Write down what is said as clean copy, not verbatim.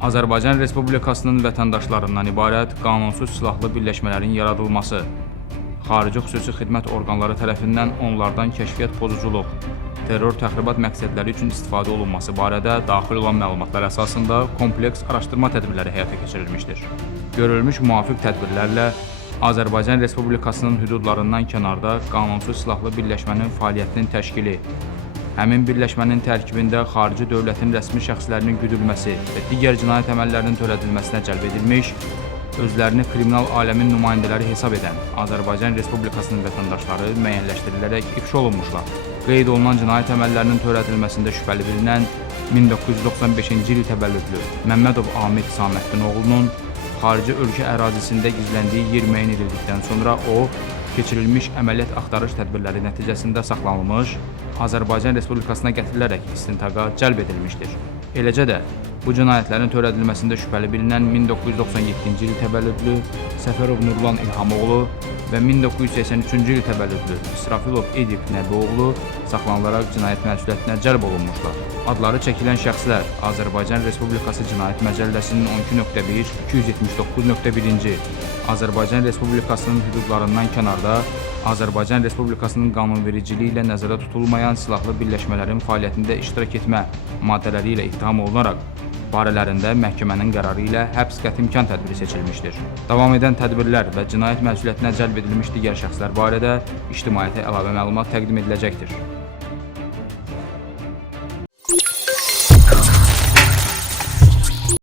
Azərbaycan Respublikasının vətəndaşlarından ibarət qanunsuz silahlı birləşmələrin yaradılması, xarici xüsusi xidmət orqanları tərəfindən onlardan kəşfiyyat pozuculuq, terror təxribat məqsədləri üçün istifadə olunması barədə daxil olan məlumatlar əsasında kompleks araşdırma tədbirləri həyata keçirilmişdir. Görülmüş müvafiq tədbirlərlə Azərbaycan Respublikasının hüdudlarından kənarda qanunsuz silahlı birləşmənin fəaliyyətinin təşkili, həmin birləşmənin tərkibində xarici dövlətin rəsmi şəxslərinin güdülməsi və digər cinayət əməllərinin törədilməsinə cəlb edilmiş, özlərini kriminal aləmin nümayəndələri hesab edən Azərbaycan Respublikasının vətəndaşları müəyyənləşdirilərək ifşa olunmuşlar. Qeyd olunan cinayət əməllərinin törədilməsində şübhəli bilinən 1995-ci il təvəllüdlü Məmmədov Amid Saməddin oğlunun xarici ölkə ərazisində gizləndiyi yer müəyyən edildikdən sonra o, keçirilmiş əməliyyat axtarış tədbirləri nəticəsində saxlanılmış, Azərbaycan Respublikasına gətirilərək istintaqa cəlb edilmişdir. Eləcə də bu cinayətlərin törədilməsində şübhəli bilinən 1997-ci il təvəllüdlü Səfərov Nurlan İlhamoğlu və 1983-cü il təvəllüdlü İsrafilov Edip Nəbioğlu saxlanılaraq cinayət məsuliyyətinə cəlb olunmuşlar. Adları çəkilən şəxslər Azərbaycan Respublikası Cinayət Məcəlləsinin 12.1-279.1-ci Azərbaycan Respublikasının hüdudlarından kənarda Azərbaycan Respublikasının qanunvericiliyi ilə nəzərdə tutulmayan silahlı birləşmələrin fəaliyyətində iştirak etmə maddələri ilə ittiham olunaraq barələrində məhkəmənin qərarı ilə həbs qətimkan tədbiri seçilmişdir. Davam edən tədbirlər və cinayət məsuliyyətinə cəlb edilmiş digər şəxslər barədə ictimaiyyətə əlavə məlumat təqdim ediləcəkdir.